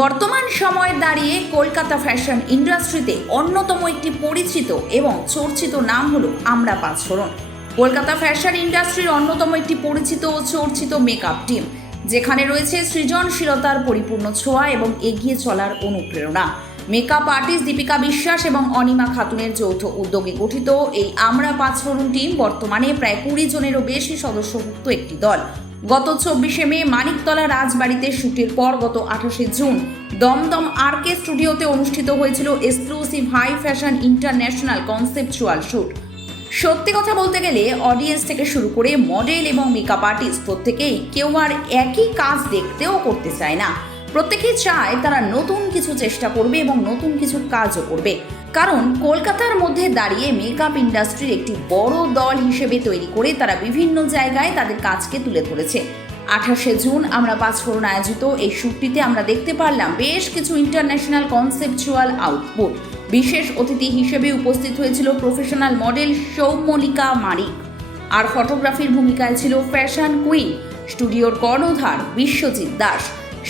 বর্তমান সময়ে দাঁড়িয়ে কলকাতা ফ্যাশন ইন্ডাস্ট্রিতে অন্যতম একটি পরিচিত এবং চর্চিত নাম হলো আমরা পাঁচফোড়ন। কলকাতা ফ্যাশন ইন্ডাস্ট্রির অন্যতম একটি পরিচিত ও চর্চিত মেকআপ টিম, যেখানে রয়েছে সৃজনশীলতার পরিপূর্ণ ছোঁয়া এবং এগিয়ে চলার অনুপ্রেরণা। মেকআপ আর্টিস্ট দীপিকা বিশ্বাস এবং অনিমা খাতুনের যৌথ উদ্যোগে গঠিত এই আমরা পাঁচফোড়ন টিম বর্তমানে প্রায় 20 জনেরও বেশি সদস্যভুক্ত একটি দল। গত 24শে মে মানিকতলা রাজবাড়িতে শুটের পর গত 28শে জুন দমদম আরকে স্টুডিওতে অনুষ্ঠিত হয়েছিল exclusive high fashion international conceptual shoot. সত্যি কথা বলতে গেলে অডিয়েন্স থেকে শুরু করে মডেল এবং মেকআপ আর্টিস্ট প্রত্যেকেই কেউ আর একই কাজ দেখতেও করতে চায় না। প্রত্যেকেই চায় তারা নতুন কিছু চেষ্টা করবে এবং নতুন কিছু কাজও করবে, কারণ কলকাতার মধ্যে দাঁড়িয়ে মেকআপ ইন্ডাস্ট্রির একটি বড় দল হিসেবে তৈরি করে তারা বিভিন্ন জায়গায় তাদের কাজকে তুলে ধরেছে। 28শে জুন আমরা পাঁচফোড়ন আয়োজিত এই শুটটিতে আমরা দেখতে পারলাম বেশ কিছু ইন্টারন্যাশনাল কনসেপচুয়াল আউটপুট। বিশেষ অতিথি হিসেবে উপস্থিত হয়েছিল প্রফেশনাল মডেল সৌম্যলিকা মারিক, আর ফটোগ্রাফির ভূমিকায় ছিল ফ্যাশন কুইন স্টুডিওর কর্ণধার বিশ্বজিৎ দাস।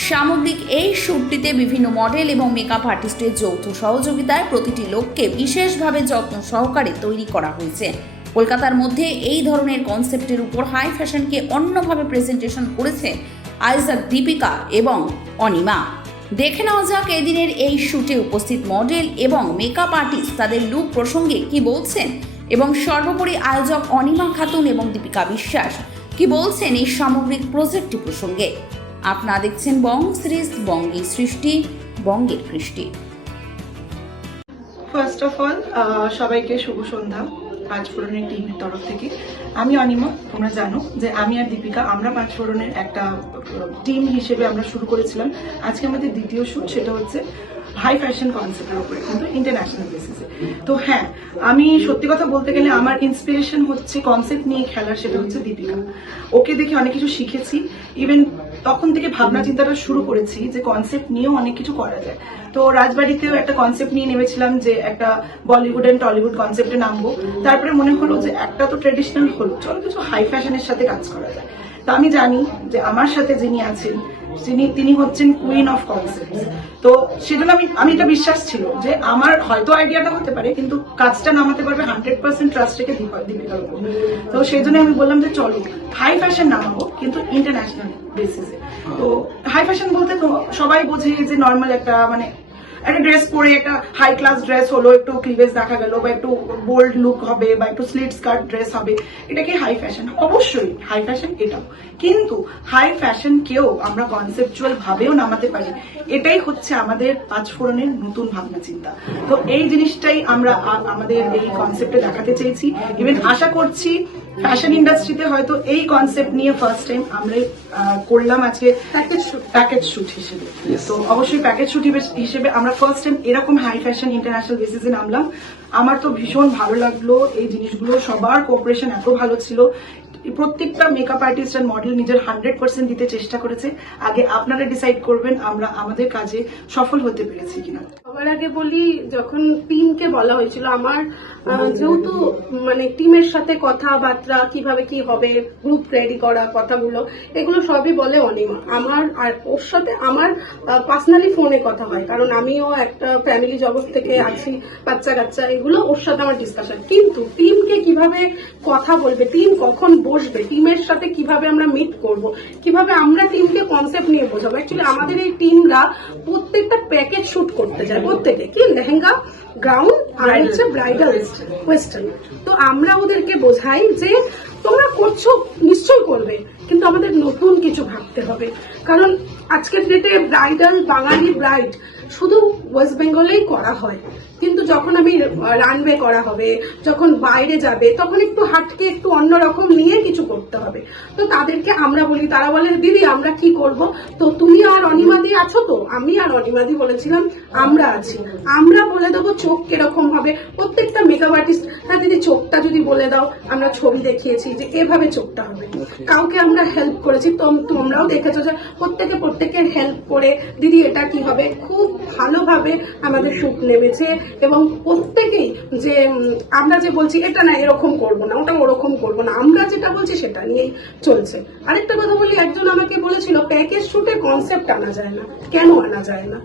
সামগ্রিক এই শুটটিতে বিভিন্ন মডেল এবং মেকআপ আর্টিস্টের যৌথ সহযোগিতায় প্রতিটি লোককে বিশেষভাবে যত্ন সহকারে তৈরি করা হয়েছে। কলকাতার মধ্যে এই ধরনের কনসেপ্টের উপর হাই ফ্যাশনকে অন্যভাবে প্রেজেন্টেশন করেছে আইজাক, দীপিকা এবং অনিমা। দেখে নেওয়া যাক এদিনের এই শুটে উপস্থিত মডেল এবং মেকআপ আর্টিস্ট তাদের লুক প্রসঙ্গে কি বলছেন, এবং সর্বোপরি আয়োজক অনিমা খাতুন এবং দীপিকা বিশ্বাস কি বলছেন এই সামগ্রিক প্রজেক্টটি প্রসঙ্গে। আপনারা দেখছেন বং সিরিজ, বঙ্গের সৃষ্টি, বঙ্গের কৃষ্টি। ফার্স্ট অফ অল সবাইকে শুভ সন্ধ্যা পাঁচফোড়নের টিমের তরফ থেকে। আমি অনিমা, তোমরা জানো যে আমি আর দীপিকা আমরা পাঁচফোড়নের একটা টিম হিসেবে আমরা শুরু করেছিলাম। আজকে আমাদের দ্বিতীয় শুট, সেটা হচ্ছে হাই ফ্যাশন কনসেপ্টের উপরে, কিন্তু ইন্টারন্যাশনাল বেসিসে। তো হ্যাঁ, আমি সত্যি কথা বলতে গেলে আমার ইন্সপিরেশন হচ্ছে কনসেপ্ট নিয়ে খেলার, সেটা হচ্ছে দীপিকা। ওকে দেখে অনেক কিছু শিখেছি। ইভেন তখন থেকে ভাবনা চিন্তাটা শুরু করেছি যে কনসেপ্ট নিয়েও অনেক কিছু করা যায়। তো রাজবাড়িতেও একটা কনসেপ্ট নিয়ে নেমেছিলাম যে একটা বলিউড অ্যান্ড টলিউড কনসেপ্টে নামবো। তারপরে মনে হলো যে একটা তো ট্রেডিশনাল হলো, চলো কিছু হাই ফ্যাশনের সাথে কাজ করা যায়। তা আমি জানি যে আমার সাথে যিনি আছেন তিনি হচ্ছেন কুইন অফ কনসেপ্ট। তো সেজন্য আমি এটা বিশ্বাস ছিল যে আমার হয়তো আইডিয়াটা হতে পারে, কিন্তু কাজটা নামাতে পারবে 100% ট্রাস্ট রেখে দীপিকার উপর। তো সেই জন্য আমি বললাম যে চলো হাই ফ্যাশন নামাবো, কিন্তু ইন্টারন্যাশনাল বেসিসে। তো হাই ফ্যাশন বলতে তো সবাই বোঝে যে নর্মাল একটা একটা ড্রেস পরে একটা হাই ক্লাস ড্রেস হলো, একটু ক্লিভেজ দেখা গেল, বা একটু বোল্ড লুক হবে, বা একটু স্লিট স্কার্ট ড্রেস হবে, এটা কি হাই ফ্যাশন? অবশ্যই হাই ফ্যাশন এটাও, কিন্তু হাই ফ্যাশন কেও আমরা কনসেপচুয়াল ভাবেও নামাতে পারি। এটাই হচ্ছে আমাদের পাঁচফোড়নের নতুন ভাবনা চিন্তা। তো এই জিনিসটাই আমরা আমাদের এই কনসেপ্টে দেখাতে চেয়েছি। ইভেন আশা করছি ফ্যাশন ইন্ডাস্ট্রিতে হয়তো এই কনসেপ্ট নিয়ে ফার্স্ট টাইম আমরা করলাম আজকে প্যাকেজ শুট হিসেবে। তো অবশ্যই প্যাকেজ শুট হিসেবে আমরা ফার্স্ট টাইম এরকম হাই ফ্যাশন ইন্টারন্যাশনাল বেসিসে নামলাম। আমার তো ভীষণ ভালো লাগলো এই জিনিসগুলো, সবার কোঅপারেশন এত ভালো ছিল। প্রত্যেকটা মেকআপ আর্টিস্ট আর মডেল নিজের 100% দিতে চেষ্টা করেছে। আগে আপনারা ডিসাইড করবেন আমরা আমাদের কাজে সফল হতে পেরেছি কিনা। সবার আগে বলি, যখন টিমকে বলা হয়েছিল, আমার যেহেতু টিমের সাথে কথাবার্তা কিভাবে কি হবে, গ্রুপ রেডি করা, কথাগুলো এগুলো সবই বলে অনিমা। আমার আর ওর সাথে আমার পার্সোনালি ফোনে কথা হয়, কারণ আমিও একটা ফ্যামিলি জগৎ থেকে আছি, বাচ্চা কাচ্চা, এগুলো ওর সাথে আমার ডিসকাশন। কিন্তু টিমকে কিভাবে কথা বলবে, টিম কখন বসবে, টিমের সাথে কিভাবে আমরা মিট করব, কিভাবে আমরা টিমকে কনসেপ্ট নিয়ে বোঝাবো। অ্যাকচুয়ালি আমাদের এই টিমরা প্রত্যেকটা প্যাকেজ শুট করতে যায়, প্রত্যেকে কি লেহেঙ্গা, গাউন আর হচ্ছে ব্রাইডাল ওয়েস্টার্ন। তো আমরা ওদেরকে বোঝাই যে তোমরা করছো, নিশ্চয় করবে, কিন্তু আমাদের নতুন কিছু ভাবতে হবে। কারণ আজকের ডেটে ব্রাইডাল, বাঙালি ব্রাইড শুধু ওয়েস্ট বেঙ্গলেই করা হয়, কিন্তু যখন আমি রানওয়ে করা হবে, যখন বাইরে যাবে, তখন একটু হাটকে একটু অন্যরকম নিয়ে কিছু করতে হবে। তো তাদেরকে আমরা বলি, তারা বলে দিদি আমরা কি করব? তো তুমি আর অনিমাদি আছো? তো আমি আর অনিমাদি বলেছিলাম আমরা আছি, আমরা বলে দেবো চোখ কিরকম হবে। প্রত্যেকটা মেকআপ আর্টিস্ট, হ্যাঁ দিদি চোখটা যদি বলে দাও, আমরা ছবি দেখিয়েছি যে এভাবে চোখটা হবে। কাউকে আমরা হেল্প করেছি, তোমরাও দেখেছো যে প্রত্যেকের হেল্প করে দিদি এটা কি হবে, খুব ভালোভাবে আমাদের শুট নেমেছে এবং এবং প্রত্যেকেই যে আমরা যে বলছি এটা না এরকম করবো না, ওটা ওরকম করবো না, আমরা যেটা বলছি সেটা নিয়েই চলছে। আরেকটা কথা বলি, একজন আমাকে বলেছিল প্যাকেজ শুটে কনসেপ্ট আনা যায় না, কেন আনা যায় না?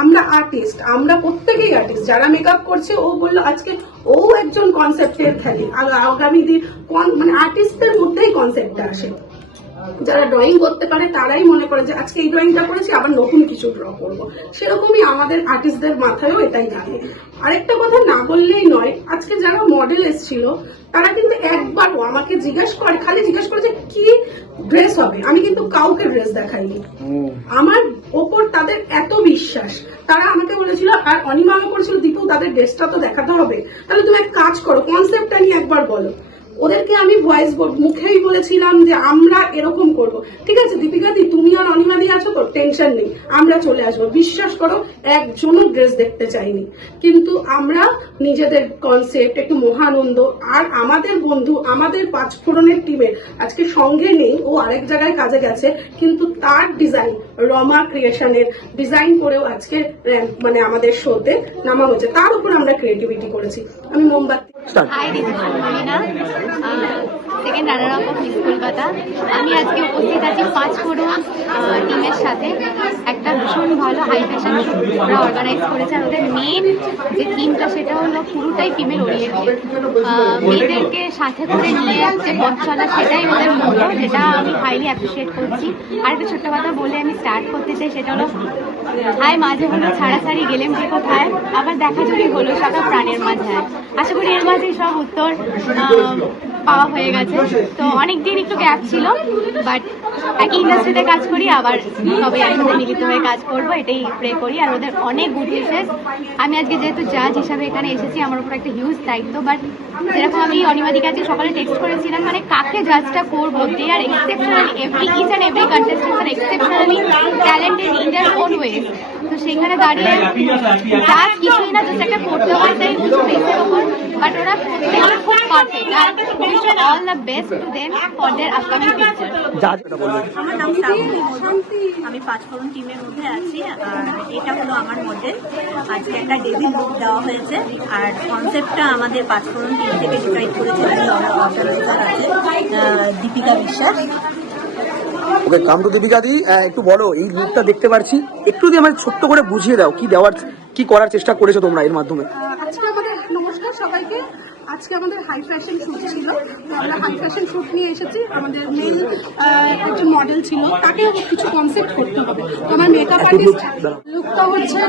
আমরা আর্টিস্ট, আমরা প্রত্যেকেই আর্টিস্ট। যারা মেকআপ করছে ও বললো আজকে ও একজন কনসেপ্টের খেলি, আগামী দিন মানে আর্টিস্টদের মধ্যেই কনসেপ্টটা আসে। যারা ড্রয়িং করতে পারে তারাই মনে করে যে আজকে এই ড্রয়িংটা করেছি আবার নতুন কিছু ড্র করবো, সেরকমই আমাদের আর্টিস্টদের মাথায়ও এটাই জানে। আরেকটা কথা না বললেই নয়, আজকে যারা মডেল এসেছিল তারা কিন্তু একবারও আমাকে খালি জিজ্ঞেস করে যে কি ড্রেস হবে। আমি কিন্তু কাউকে ড্রেস দেখাইনি, আমার ওপর তাদের এত বিশ্বাস। তারা আমাকে বলেছিল, আর অনিমা আমাকে বলেছিল দীপু তাদের ড্রেসটা তো দেখাতে হবে, তাহলে তুমি এক কাজ করো কনসেপ্টটা নিয়ে একবার বলো। ওদেরকে আমি ভয়েস মুখেই বলেছিলাম যে আমরা এরকম করব। ঠিক আছে দীপিকা দি, তুমি আর অনিমা দি আছো তো, টেনশন নেই, আমরা চলে আসবো। বিশ্বাস করো একজনও ড্রেস দেখতে চাইনি, কিন্তু আমরা নিজেদের কনসেপ্ট একটু মহানন্দ আর আমাদের বন্ধু আমাদের পাঁচফোড়নের টিমের আজকে সঙ্গে নেই, ও আরেক জায়গায় কাজে গেছে, কিন্তু তার ডিজাইন রমা ক্রিয়েশনের ডিজাইন করেও আজকে মানে আমাদের শোতে নামা হয়েছে, তার উপর আমরা ক্রিয়েটিভিটি করেছি। আমি মোমবাতি hi, this is Molina, second runner up of miss Kolkata. আমি আজকে উপস্থিত আছি পাঁচফোড়ন টিমের সাথে। একটা ভীষণ ভালো হাই ফ্যাশন শুট ওরা অর্গানাইজ করেছে, আর ওদের মেন যে থিমটা সেটা হলো পুরোটাই ফিমেল ওরিয়েন্টেড। মেয়েদেরকে সাথে করে নিয়ে যে পথ চলা সেটাই ওদের মতো, যেটা আমি হাইলি অ্যাপ্রিসিয়েট করছি। আর একটা ছোট্ট কথা বলে আমি স্টার্ট করতে চাই, সেটা হলো হাই মাঝে হলো ছাড়াছাড়ি গেলেম যে কোথায়, আবার দেখা যদি হলো সবার প্রাণের মাঝে। আশা করি এর মাঝেই সব উত্তর পাওয়া হয়ে গেছে। তো অনেকদিন একটু গ্যাপ ছিল, বাট একই ইন্ডাস্ট্রিতে কাজ করি, আবার সবাই একসাথে মিলিত হয়ে কাজ করবো এটাই প্রে করি। আর ওদের অনেক গুড উইশেস। আমি আজকে যেহেতু জাজ হিসাবে এখানে এসেছি, আমার উপর একটা হিউজ দায়িত্ব, বাট যেরকম আমি অনিমাদিকে আজকে সকালে টেক্সট করেছিলাম, মানে কাকে জাজটা করবো, they are exceptionally each and every contestants are exceptionally talented in their own ways. তো সেখানে দাঁড়িয়ে জাজ কিছুই না, জাস্ট একটা করতে হয় তাই কিছু বেসের ওপর, বাট ওরা প্রত্যেকে খুব পারফেক্ট। আর wish all the best to them for their upcoming future. আমার নাম শ্রাবণী মণ্ডল, আমি পাঁচফোড়ন টিমের মধ্যে আছি। আর এটা হলো আমার মডেল। আজকে একটা ডেবিট বুক দেওয়া হয়েছে, আর কনসেপ্টটা আমাদের পাঁচফোড়ন টিম থেকে ডিসাইড করেছে। অর্গানাইজার আছে দীপিকা বিশ্বাস। ওকে, কাম টু দীপিকা দি, একটু বলো এই লুকটা দেখতে পাচ্ছি, একটু দিয়ে আমাদের ছোট্ট করে বুঝিয়ে দাও কি করার চেষ্টা করেছো তোমরা এর মাধ্যমে। আজকে আমাদের নমস্কার সবাইকে। আজকে আমাদের হাই ফ্যাশন শুট ছিল, আমরা হাই ফ্যাশন শুট নিয়ে এসেছি। আমাদের মেল একজন মডেল ছিল, তাকে কিছু কনসেপ্ট করতে হবে। তো আমার মেকআপ আর্টিস্ট লুকটা হচ্ছে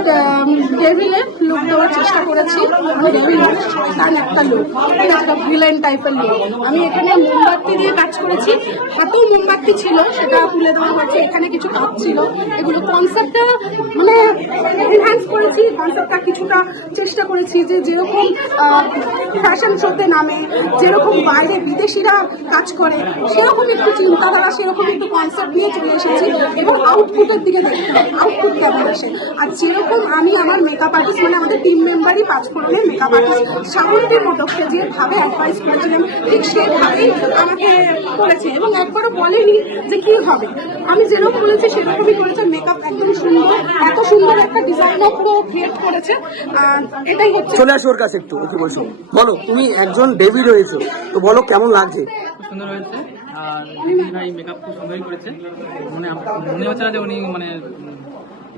ডেভিলের লুক দেওয়ার চেষ্টা করেছি। আমি ডেভিলের শয়তান একটা লুক, ঠিক আছে, ভিলেন টাইপের লুক। আমি এখানে মোমবাতি দিয়ে কাজ করেছি, হাতেও মোমবাতি ছিল, সেটা তুলে দেওয়া হয়েছে। এখানে কিছু কাজ ছিল, এগুলো কনসেপ্টটা মানে এনহ্যান্স করেছি। কনসেপ্টটা কিছুটা চেষ্টা করেছি যে যেরকম ফ্যাশন শোতে নামে, যেরকম বাইরে বিদেশিরা কাজ করে সেরকম একটু চিন্তাধারা, সেরকম একটু কনসেপ্ট নিয়ে চলে এসেছি। এবং আউটপুটের দিকে দেখতে হবে, আউটপুট কেমন আসে। আর যেরকম আমি আমার মেকআপ আর্টিস্ট, মানে আমাদের টিম মেম্বারই পাঁচফোড়নের মেকআপ আর্টিস্ট শ্রাবণী মোটককে যেভাবে অ্যাডভাইস করেছিলাম, ঠিক সেভাবেই আমাকে করেছে এবং একবারও বলেনি যে কি হবে। আমি যেরকম বলেছি সেরকমই করেছে। মেকআপ একদম সুন্দর, এত সুন্দর একটা ডিজাইনও পুরো ক্রিয়েট করেছে। এটাই হচ্ছে। চলে আসো ওর কাছে একটু, কি বলছো বলো। তুমি একজন ডেভিড হয়েছো, তো বলো কেমন লাগছে। খুব সুন্দর হয়েছে, আর দিদি ভাই মেকআপ খুব সুন্দরই করেছে। মনে হচ্ছে না যে উনি মানে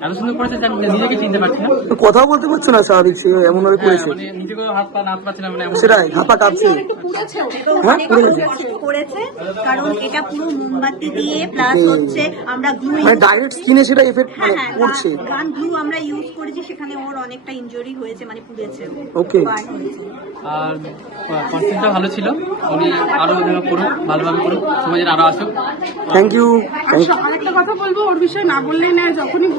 এত সুন্দর করেছে যে আমি নিজেকে চিনতে পারছি না। কথাও বলতে পারছো না স্বাভাবিক, সে এমন ভাবে করেছে, মানে নিজেকেও হাত পা নাড়তে পারছি না, মানে সেটাই হাপা কাঁপছে। হ্যাঁ, করেছে, কারণ এটা পুরো মোমবাতি দিয়ে প্লাস হচ্ছে আমরা গ্লু, মানে ডাইরেক্ট স্কিনে সেটা এফেক্ট করছে। গান গ্লু আমরা ইউজ করেছি, সেখানে ওর অনেকটা ইনজুরি হয়েছে, মানে পুড়েছে। ওকে, আর কনসেপ্টটা ভালো ছিল। উনি আরো করুক, ভালোভাবে করুক, সমাজের আরো আসুক। Thank you. আরেকটা কথা বলবো, ওর বিষয়ে না বললেই না। যখনই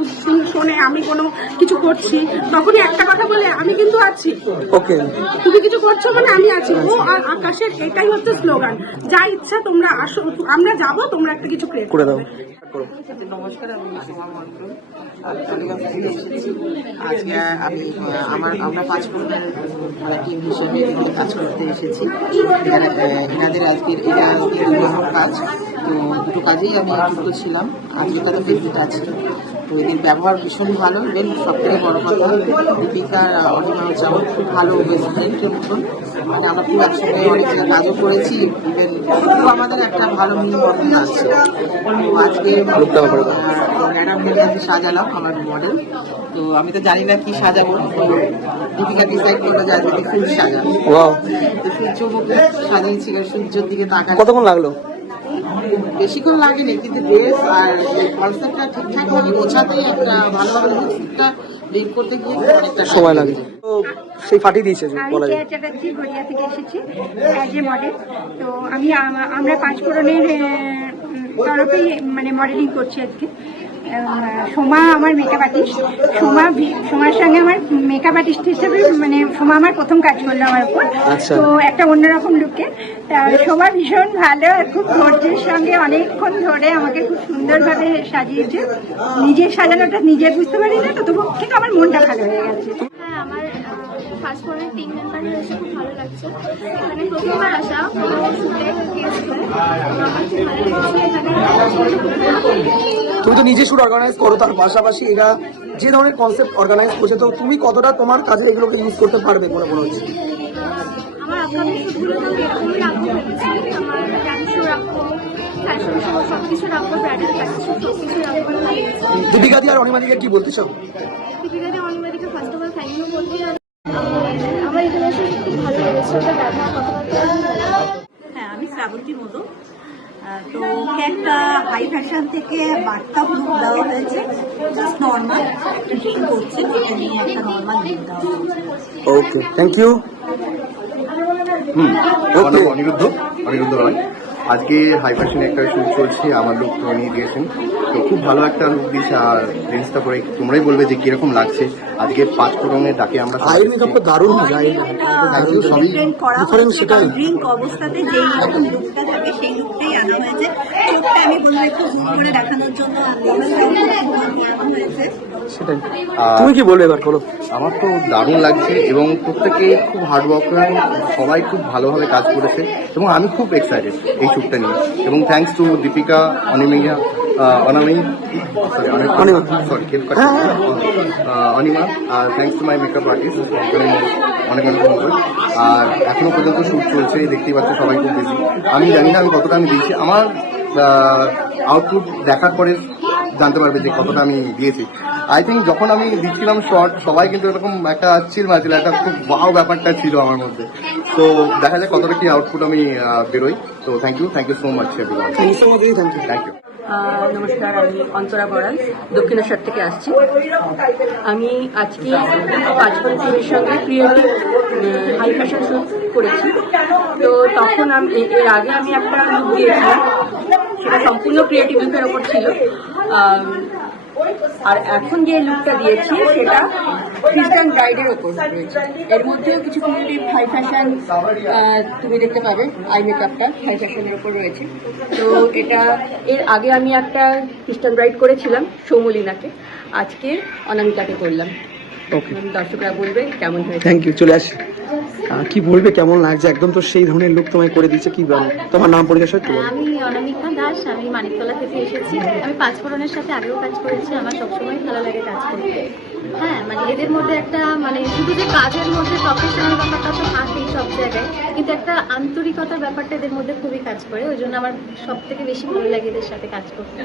শোনে আমি কোনো কিছু করছি, তখনই একটা কথা বলে আমি কিন্তু আছি। ওকে, তুমি কিছু করছো মানে আমি আছি। ও আর আকাশের এটাই হচ্ছে স্লোগান, যা ইচ্ছা তোমরা আসো, আমরা যাবো, তোমরা একটা কিছু ক্রিয়েট করে দাও। নমস্কার, আমি সুমা মন্ডল, টালিগঞ্জ থেকে এসেছি। আজকে আমরা পাঁচফোড়নের টিম হিসেবে এখানে কাজ করতে এসেছি। এনাদের আজকের এটা 2 নম্বর কাজ, তো দুটো কাজেই আমি যুক্ত ছিলাম। আজকে তারা প্রেজেন্ট আছে, তো তো এদের ব্যবহার ভীষণ ভালো। ইভেন সব থেকে বড় কথা দীপিকা অনিমা হচ্ছে আমার খুব ভালো বেস্ট ফ্রেন্ডের মতন, মানে আমরা খুব একসঙ্গে অনেক কাজও করেছি। ইভেন খুব আমাদের একটা ভালো মিল বন্ধন আছে। তো আজকে ম্যাডামকে আমি সাজালাম আমার মডেল। তো আমি তো জানি না কি সাজাবো, তো দীপিকা ডিসাইড করলো যে আজকে ফুল সাজাবো। ওয়াও, তো সূর্যমুখী সাজিয়েছি, সূর্যের দিকে তাকানো। কতক্ষণ লাগলো? বেশিক্ষণ লাগেনি, কিন্তু ড্রেস আর কনসেপ্টটা ঠিকঠাক ভাবে গোছাতেই একটা ভালোভাবে লুকটা বের করতে গিয়ে অনেকটা সময় লাগে, তো সেই ফাটিয়ে দিয়েছে আমি বলা যায়। কেয়া চ্যাটার্জি গড়িয়া থেকে এসেছি অ্যাজ এ মডেল। তো আমরা পাঁচফোড়নের তরফেই মানে মডেলিং করছি আজকে। সোমা আমার মেকআপ আর্টিস্ট। সোমার সঙ্গে আমার মেকআপ আর্টিস্ট হিসেবে মানে সোমা আমার প্রথম কাজ করলো আমার উপর। আচ্ছা। তো একটা অন্যরকম লুকে সোমা ভীষণ ভালো আর খুব ধৈর্যের সঙ্গে অনেকক্ষণ ধরে আমাকে খুব সুন্দরভাবে সাজিয়েছে। নিজের সাজানোটা নিজে বুঝতে পারি না, তো তবু কিন্তু আমার মনটা ভালো হয়ে গেছে। হ্যাঁ, আমার ফার্স্ট ফোনের টিম মেম্বার হয়েছে, খুব ভালো লাগছে। এখানে প্রথমবার আসা শুটে গেস্ট হয়ে আমার খুব ভালো লেগেছে। এখানে তুমি তো নিজে শুট অর্গানাইজ করো, তার পাশাপাশি এরা যে ধরনের কনসেপ্ট অর্গানাইজ করছে, তো তুমি কতটা তোমার কাজে এগুলোকে ইউজ করতে পারবে বলে মনে হচ্ছে? আমার আপকামিং শুটগুলো তো এরকমই রাখবো ভেবেছি। আমার ডান্স শো রাখবো, ফ্যাশন শো, সব কিছু রাখবো, ব্রাইডাল ফ্যাশন শো, সব কিছু রাখবো। দীপিকা দি আর অনিমাদিকে কি বলতে চাও? দীপিকাদি অনিমাদিকে first of all thank you বলতে চাই। আমার এখানে এসে খুব ভালো লেগেছে, ওটা ব্যবহার কথাবার্তা। হ্যাঁ, আমি শ্রাবন্তী মধু। তো ওকে একটা হাই ফ্যাশন থেকে বার্তা লুক দেওয়া হয়েছে, জাস্ট নর্মাল একটা ড্রিঙ্ক করছে, এটা নিয়ে একটা নর্মাল লুক দেওয়া হয়েছে। ওকে, থ্যাংক ইউ। আমার নাম অনিরুদ্ধ রায়। আজকে হাই ফ্যাশনে একটা শুট চলছে, আমার লুক তো নিয়ে দিয়েছেন, তো খুব ভালো একটা লুক দিয়েছে। আর ড্রেসটা পরে তোমরাই বলবে যে কিরকম লাগছে। আজকে পাঁচফোড়নের ডাকে আমরা আয়ের মেকআপটা দারুণ হয়, সবই ডিফারেন্ট করা different হয়েছে, সেটাই। কারণ ড্রিঙ্ক অবস্থাতে যেই রকম লুকটা থাকে সেই লুকটাই আনা হয়েছে। চোখটা আমি বলবো একটু জুম করে দেখানোর জন্য করানো হয়েছে। সেটাই। তুমি কি বলবে এবার, বলো। আমার তো দারুণ লাগছে এবং প্রত্যেকে খুব হার্ড ওয়ার্ক করে, সবাই খুব ভালোভাবে কাজ করেছে এবং আমি খুব এক্সাইটেড এই শ্যুটটা নিয়ে। এবং থ্যাঙ্কস টু দীপিকা, অনিমা, আর thanks to my makeup artist, অনেক ধন্যবাদ। আর এখনো পর্যন্ত শ্যুট চলছে, দেখতেই পাচ্ছ সবাই খুব বিজি। আমি জানি না আমি কতটা আমি দিয়েছি, আমার আউটপুট দেখার পরে জানতে পারবে যে কতটা আমি দিয়েছি। আই থিঙ্ক যখন আমি দিচ্ছিলাম শর্ট, সবাই কিন্তু এরকম একটা চিল মারছিল, একটা খুব ওয়াও ব্যাপারটা ছিল আমার মধ্যে। তো দেখা যায় কতটা কি আউটপুট আমি বেরোই। তো thank you so much everyone. Thank you. নমস্কার, আমি অন্তরা বড়াল দক্ষিণেশ্বর থেকে আসছি। আমি আজকে পাঁচফোড়ন টিমের সঙ্গে ক্রিয়েটিভ হাই ফ্যাশন শ্যুট করেছি। তো তখন আমি এর আগে আমি একটা লুক দিয়েছিলাম, সেটা সম্পূর্ণ ক্রিয়েটিভ লুকের ওপর ছিল। আর এখন যে লুকটা দিয়েছি সেটা খ্রিস্টান ব্রাইডের ওপর রয়েছে। এর মধ্যেও কিছু ক্রিয়েটিভ হাই ফ্যাশন তুমি দেখতে পাবে। আই মেকআপটা হাই ফ্যাশনের ওপর রয়েছে। তো এটা এর আগে আমি একটা খ্রিস্টান ব্রাইড করেছিলাম সৌমলিনাকে, আজকে অনামিকাকে করলাম। দর্শকরা বলবে কেমন হয়েছে। Thank you. চলে আসি, কি বলবে, কেমন লাগছে? একদম তো সেই ধরনের লুক তোমায় করে দিচ্ছে, কি বলো? তোমার নাম পরিচয় একটু বলো। আমি অনামিকা দাস, আমি মানিকতলা থেকে এসেছি। আমি পাঁচফোড়নের সাথে আগেও কাজ করেছি, আমার সবসময় ভালো লাগে কাজ করতে। হ্যাঁ, মানে এদের মধ্যে একটা মানে শুধু যে কাজের মধ্যে প্রফেশনাল ব্যাপারটা তো থাকেই সব জায়গায়, কিন্তু একটা আন্তরিকতার ব্যাপারটা এদের মধ্যে খুবই কাজ করে। ওই জন্য আমার সব থেকে বেশি ভালো লাগে এদের সাথে কাজ করতে।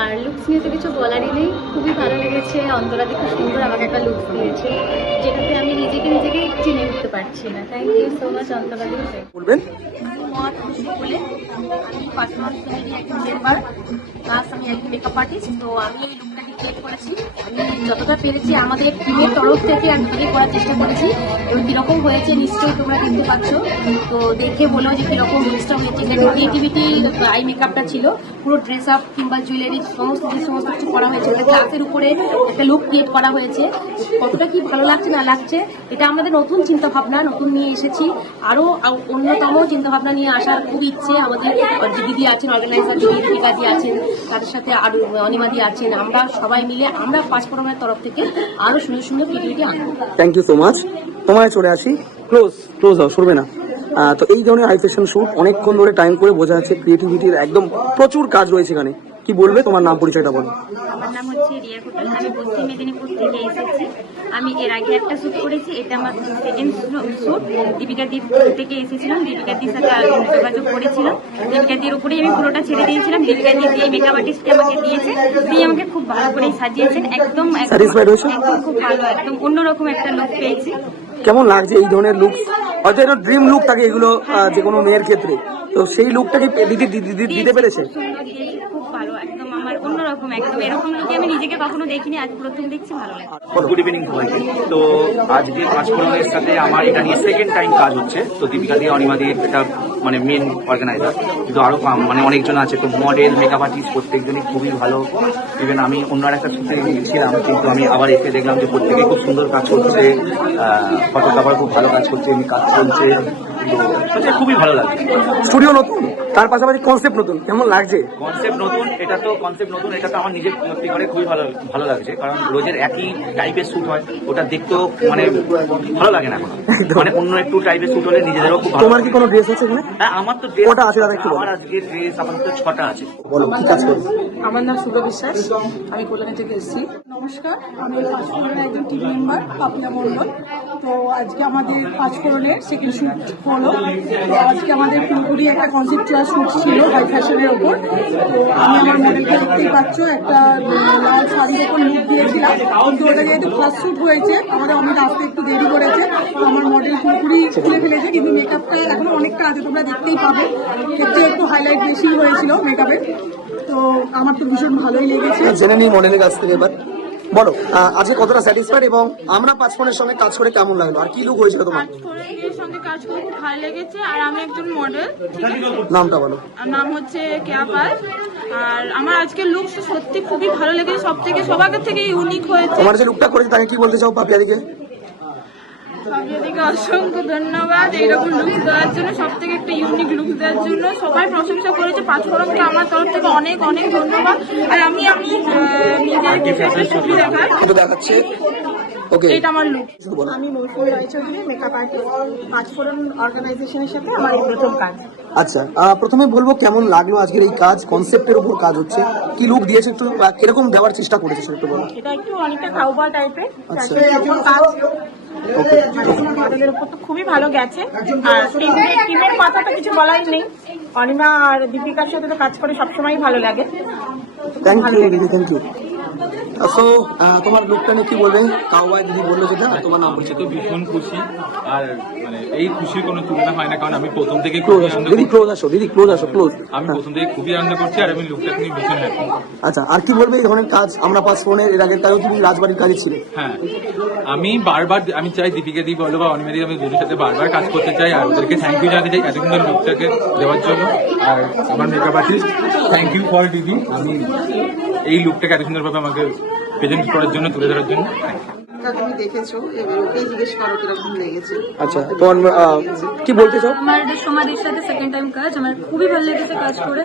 আর লুকস নিয়ে তো কিছু বলারই নেই, খুবই ভালো লেগেছে। অন্তরা খুব সুন্দর আমাকে একটা লুকস দিয়েছে, যেটাতে আমি নিজেকেই চিনে উঠতে পারছি না। Thank you so much Antara di. বলবেন। আমি পাঁচফোড়ন টিমেরই একজন মেম্বার, প্লাস আমি একজন মেকআপ আর্টিস্ট। তো আমি এই লুকটাকে ক্রিয়েট করেছি, আমি যতটা পেরেছি আমাদের টিমের তরফ থেকে আমি নিজে করার চেষ্টা করেছি। এবং কীরকম হয়েছে নিশ্চয়ই তোমরা দেখতে পাচ্ছ। তো দেখে বলো যে কীরকম লুকসটা হয়েছে। যেটা ক্রিয়েটিভিটি আই মেকআপটা ছিল, পুরো ড্রেস আপ কিংবা জুয়েলারি সমস্ত কিছু করা হয়েছে, ওটা গ্লাসের উপরে একটা লুক ক্রিয়েট করা হয়েছে। কতটা কি ভালো লাগছে না লাগছে, এটা আমাদের নতুন চিন্তাভাবনা, নতুন নিয়ে এসেছি। আরও অন্যতম চিন্তাভাবনা নিয়ে আসার খুব ইচ্ছে। আমাদের যে দিদি আছেন, অর্গানাইজার দিদি দীপিকাদি আছেন, তাদের সাথে আরও অনিমাদি আছেন, আমরা সবাই মিলে আমরা পাঁচফোড়নের তরফ থেকে আরও সুন্দর সুন্দর ক্রিয়েটিভিটি আনবো। Thank you so much. তোমায় চলে আসি, ক্লোজ দাও, সরবে না। তো এই ধরনের হাই ফ্যাশন শ্যুট অনেকক্ষণ ধরে টাইম করে বোঝা যাচ্ছে ক্রিয়েটিভিটির একদম প্রচুর কাজ রয়েছে এখানে। কি বলবে, তোমার নাম পরিচয়টা বলো। আমার নাম হচ্ছে রিয়া কোটাল, আমি পশ্চিম মেদিনীপুর থেকে এসেছি। আমি এর আগে একটা শ্যুট করেছি, এটা আমার সেকেন্ড শ্যুট। দীপিকা দি থেকে এসেছিলাম, দীপিকা দির সাথে যোগাযোগ করেছিলাম। দীপিকা দির উপরেই আমি পুরোটা ছেড়ে দিয়েছিলাম। দীপিকা দি দিয়ে মেকআপ আর্টিস্টকে আমাকে দিয়েছে, দিয়ে আমাকে খুব ভালো করেই সাজিয়েছেন। একদম Satisfied হয়েছো? একদম খুব ভালো, একদম অন্যরকম একটা লুক পেয়েছি। কেমন লাগছে এই ধরনের লুক? হয়তো এটা ড্রিম লুক থাকে এগুলো যে কোনো মেয়ের ক্ষেত্রে, তো সেই লুকটাকে দিতে পেরেছে? সুন্দর দিয়েছে, খুব ভালো, একদম আমার অন্যরকম, একদম এরকম লুকে আমি নিজেকে কখনো দেখিনি, আজ প্রথম দেখছি, ভালো লাগে। গুড ইভিনিং সবাইকে। তো আজকে পাঁচফোড়নের সাথে আমার এটা নিয়ে সেকেন্ড টাইম কাজ হচ্ছে। তো দীপিকা দিয়ে অনিমা দিয়ে এটা মানে মেন অর্গানাইজার, কিন্তু আরো মানে অনেকজন আছে। তো মডেল, মেকআপ আর্টিস্ট প্রত্যেকজনই খুবই ভালো। ইভেন আমি অন্য একটা শুটে ছিলাম, কিন্তু আমি আবার এসে দেখলাম যে প্রত্যেকে খুব সুন্দর কাজ করছে, ফটোগ্রাফার খুব ভালো কাজ করছে, এমনি কাজ চলছে। তো খুবই ভালো লাগছে। স্টুডিও নতুন, তার পাশাপাশি কনসেপ্ট নতুন, কেমন লাগছে? কনসেপ্ট নতুন, এটা তো কনসেপ্ট নতুন, এটা তো আমার নিজের সত্যি করে খুবই ভালো লাগছে। কারণ রোজের একই টাইপের শ্যুট হয়, ওটা দেখতেও মানে ভালো লাগে না এখন। মানে অন্য একটু টাইপের শ্যুট হলে নিজেদেরও খুব ভালো। তোমার কি কোনো ড্রেস আছে এখানে? হ্যাঁ, আমার তো ড্রেস কটা আছে দাদা একটু বলো। আমার আজকে ড্রেস আপাতত 6টা আছে। বলো কি কাজ করো? আমার নাম শুভ বিশ্বাস, আমি কল্যাণী থেকে এসেছি। নমস্কার, আমি পাঁচফোড়নের একজন টিম মেম্বার পাপিয়া মণ্ডল। তো আজকে আমাদের পাঁচফোড়নের সেকেন্ড শ্যুট হলো। তো আজকে আমাদের পুরোপুরি একটা কনসেপ্টুয়াল শ্যুট ছিল হাই ফ্যাশনের ওপর। তো আমি আমার মডেলকে দেখতেই পাচ্ছ, একটা লাল শাড়ির ওপর লুক দিয়েছিলাম। কিন্তু ওটা যেহেতু ফার্স্ট শ্যুট হয়েছে, আমাদের অমিত আসতে একটু দেরি করেছে। তো আমার মডেল পুরোপুরি খুলে ফেলেছে, কিন্তু মেকআপটা এখনো অনেকটা আছে, তোমরা দেখতেই পাবে। ক্ষেত্রে একটু হাইলাইট বেশি হয়েছিল মেকআপের। তো আমার তো ভীষণ ভালোই লেগেছে। জেনে নিই মডেলের কাছ থেকে এবার। বলো আজকে কতটা স্যাটিসফাইড এবং আমরা পাঁচফোড়নের সঙ্গে কাজ করে কেমন লাগলো, আর কি লুক হয়েছিল তোমার? পাঁচফোড়নের সঙ্গে কাজ করে খুব ভালো লেগেছে। আর আমি একজন মডেল, ঠিক আছে, নামটা বলো। আর নাম হচ্ছে কেয়া পাল। আর আমার আজকে লুক সত্যি খুবই ভালো লেগেছে, সব থেকে সবার থেকে ইউনিক হয়েছে। তোমার যে লুকটা করেছে তাকে কি বলতে চাও পাপিয়াদিকে? পাপিয়াদিকে অসংখ্য ধন্যবাদ এইরকম লুক দেওয়ার জন্য, সব থেকে একটা ইউনিক লুক দেওয়ার জন্য। সবাই প্রশংসা করেছে, পাঁচফোড়নকে আমার তরফ থেকে অনেক অনেক ধন্যবাদ। আর আমি নিজের ছবি দেখার এটা দেখাচ্ছে। ওকে, এটা আমার লুক। আমি মৌসুমী রায়চৌধুরী, মেকআপ আর্টিস্ট, পাঁচফোড়ন অর্গানাইজেশনের সাথে আমার এই প্রথম কাজ। আচ্ছা, প্রথমে বলবো কেমন লাগলো আজকের এই কাজ? কনসেপ্টের উপর কাজ হচ্ছে, কি লুক দিয়েছে একটু কিরকম দেওয়ার চেষ্টা করেছে সেটা একটু বলো। এটা একটু অনেকটা কাউবয় টাইপের আচ্ছা। কাজ। ওকে, মডেলের উপর তো খুবই ভালো গেছে। আর টিমের কথা তো কিছু বলাই নেই, অনিমা আর দীপিকার সাথে তো কাজ করে সবসময় ভালো লাগে। থ্যাংক ইউ দিদি, থ্যাংক ইউ। সো তোমার লুকটা নিয়ে কি বলবে? কাউবয় দিদি বললো যেটা, তোমার নাম বলছে। তো ভীষণ খুশি, আর মানে এই খুশির কোনো তুলনা হয় না, কারণ আমি প্রথম থেকে ক্লোজ আসো দিদি, ক্লোজ আসো দিদি, ক্লোজ আসো, ক্লোজ। আমি প্রথম থেকে খুবই আনন্দ করছি, আর আমি লুকটা নিয়ে ভীষণ হ্যাপি। আচ্ছা, আর কি বলবে এই ধরনের কাজ? আমরা পাঁচফোড়নের এর আগের কাজও তুমি রাজবাড়ির কাজে ছিলে। হ্যাঁ, আমি বারবার আমি চাই দীপিকা দি বলো বা অনিমা দি, আমি দুজনের সাথে বারবার কাজ করতে চাই, আর ওদেরকে থ্যাংক ইউ জানাতে চাই এত সুন্দর লুকটাকে দেওয়ার জন্য। আর আমার makeup artist, thank you for দিদি, আমি এই লুকটাকে এত সুন্দরভাবে আমাকে প্রেজেন্ট করার জন্য, তুলে ধরার জন্য। তুমি দেখেছো, এবার ওকেই জিজ্ঞেস করো কিরকম লেগেছে। আচ্ছা, তোমার কি বলতে চাও? আমার সোমাদির সাথে সেকেন্ড টাইম কাজ, আমার খুবই ভালো লেগেছে কাজ করে।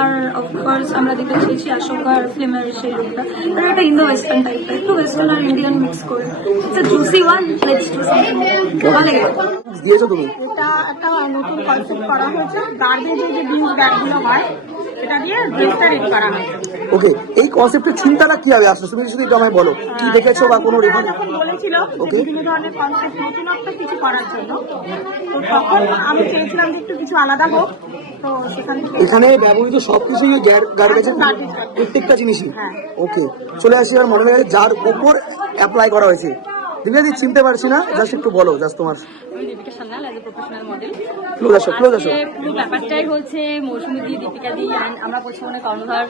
আর অফকোর্স আমরা দেখতে পেয়েছি অশোকার ফিল্মের সেই লুকটা, আর এটা ইন্দো ওয়েস্টার্ন টাইপের, একটু ওয়েস্টার্ন আর ইন্ডিয়ান মিক্স করে। It's a juicy one, let's do something. ভালো লেগেছে। দিয়েছো তুমি? এটা একটা নতুন কনসেপ্ট করা হয়েছে, গার্বেজের যে বিউজ ব্যাগগুলো হয় সেটা দিয়ে ড্রেসটা রেডি করা হয়েছে। ওকে, এই কনসেপ্টের চিন্তাটা কিভাবে আসলো? তুমি শুধু একটু আমায় বলো, কি দেখেছো বা কোনো রেফারেন্স? যখন বলেছিল ওকে, বিভিন্ন ধরনের কনসেপ্ট নতুনত্ব কিছু করার জন্য, তো তখন আমি চেয়েছিলাম যে একটু কিছু আলাদা হোক। তো সেখানে এখানে ব্যবহৃত সবকিছুই গার্বেজের প্রত্যেকটা জিনিসই। ওকে, চলে আসি এবার মনে হয় যার উপর অ্যাপ্লাই করা হয়েছে। দিদি চিনতে পারছি না, জাস্ট একটু বলো, জাস্ট তোমার। আমি Deepika Sanyal, as a professional model. Close আসো, ক্লোজ আসো। পুরো ব্যাপারটাই হচ্ছে মৌসুমী দি, দীপিকা দি অ্যান্ড আমরা পশ্চিমবঙ্গের কর্ণধার,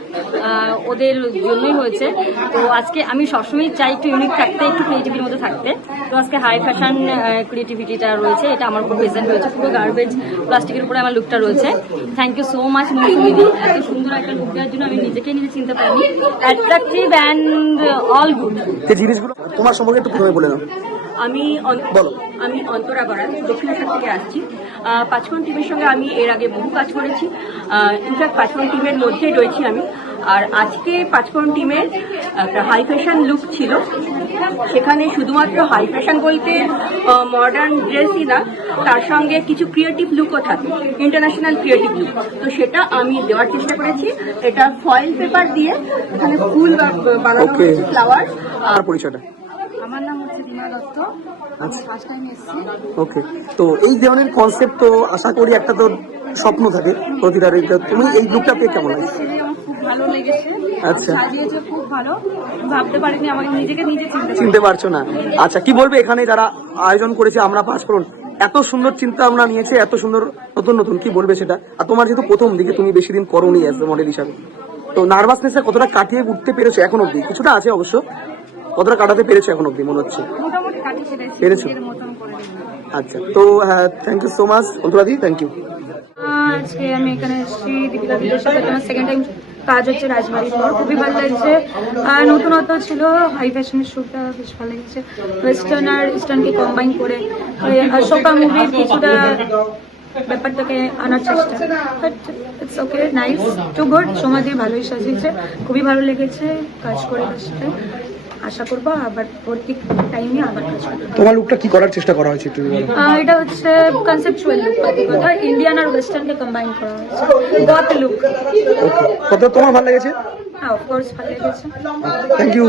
ওদের জন্যই হয়েছে। তো আজকে আমি সবসময় চাই একটু ইউনিক থাকতে, একটু ক্রিয়েটিভিটির মধ্যে থাকতে। তো আজকে হাই ফ্যাশন ক্রিয়েটিভিটিটা রয়েছে, এটা আমার উপর প্রেজেন্ট হয়েছে। পুরো গার্বেজ প্লাস্টিকের উপরে আমার লুকটা রয়েছে। থ্যাংক ইউ সো মাচ মৌসুমী দি, এত সুন্দর একটা লুক দেওয়ার জন্য। আমি নিজে চিনতে পারিনি, অ্যাট্রাকটিভ অ্যান্ড অল গুড। এই জিনিসগুলো তোমার সম্পর্কে একটু প্রথমে বলে নাও। আমি অন্তরা বরা, দক্ষিণেশ্বর থেকে আসছি। পাঁচফোড়ন টিমের সঙ্গে আমি এর আগে বহু কাজ করেছি, ইনফ্যাক্ট পাঁচফোড়ন টিমের মধ্যেই রয়েছি আমি। আর আজকে পাঁচফোড়ন টিমের একটা হাই ফ্যাশন লুক ছিল, সেখানে শুধুমাত্র হাই ফ্যাশন বলতে মডার্ন ড্রেসই না, তার সঙ্গে কিছু ক্রিয়েটিভ লুকও থাকে, ইন্টারন্যাশনাল ক্রিয়েটিভ লুক। তো সেটা আমি দেওয়ার চেষ্টা করেছি। এটা ফয়েল পেপার দিয়ে এখানে ফুল বানানো হয়েছে, ফ্লাওয়ার। আর পরিচয়টা? আমার নাম হচ্ছে দীনা দত্ত, আমি ফার্স্ট টাইম এসেছি। ওকে, তো এই ধরনের কনসেপ্ট তো আশা করি একটা তো স্বপ্ন থাকে প্রতিটা। তুমি এই লুকটা পেয়ে কেমন লাগে? আমার খুব ভালো লেগেছে, আচ্ছা, সাজিয়েছে খুব ভালো, ভাবতে পারিনি আমাকে নিজেকে নিজে চিনতে পারছো না? আচ্ছা, কি বলবে এখানে যারা আয়োজন করেছে আমরা পাঁচফোড়ন, এত সুন্দর চিন্তা ভাবনা নিয়েছে, এত সুন্দর নতুন নতুন, কি বলবে সেটা? আর তোমার যেহেতু প্রথম দিকে, তুমি বেশি দিন করোনি অ্যাজ মডেল হিসাবে, তো নার্ভাসনেসে কতটা কাটিয়ে উঠতে পেরেছো এখন অব্দি? কিছুটা আছে অবশ্য, কতটা কাটাতে পেরেছো এখন অব্দি মনে হচ্ছে? মোটামুটি কাটিয়ে পেরেছো? নিজের মতন করে দিলাম। আচ্ছা, তো হ্যাঁ, থ্যাংক ইউ সো মাচ অন্তরাদি, থ্যাংক ইউ। আজকে আমি এখানে এসেছি দীপিকা দিদির সাথে, আমার সেকেন্ড টাইম কাজ হচ্ছে রাজবাড়ির পর, খুবই ভালো লাগছে। আর নতুনত্ব ছিল, হাই ফ্যাশনের শ্যুটটা বেশ ভালো লেগেছে, ওয়েস্টার্ন আর ইস্টার্নকে কম্বাইন করে অশোকা মুভির কিছুটা ব্যাপারটাকে আনার চেষ্টা, but it's okay, nice to good. সমাধি ভালোই সাজিয়েছে, খুবই ভালো লেগেছে কাজ করে তার সাথে। আশা করবো আবার পরবর্তী টাইমে আবার কাজ করবো। তোমার লুকটা কি করার চেষ্টা করা হয়েছে একটু বলো? এটা হচ্ছে কনসেপচুয়াল লুক, কথা ইন্ডিয়ান আর ওয়েস্টার্নকে কম্বাইন করা হয়েছে, গত লুক। ওকে, কত তোমার ভালো লেগেছে? হ্যাঁ, অফকোর্স ভালো লেগেছে। Thank you.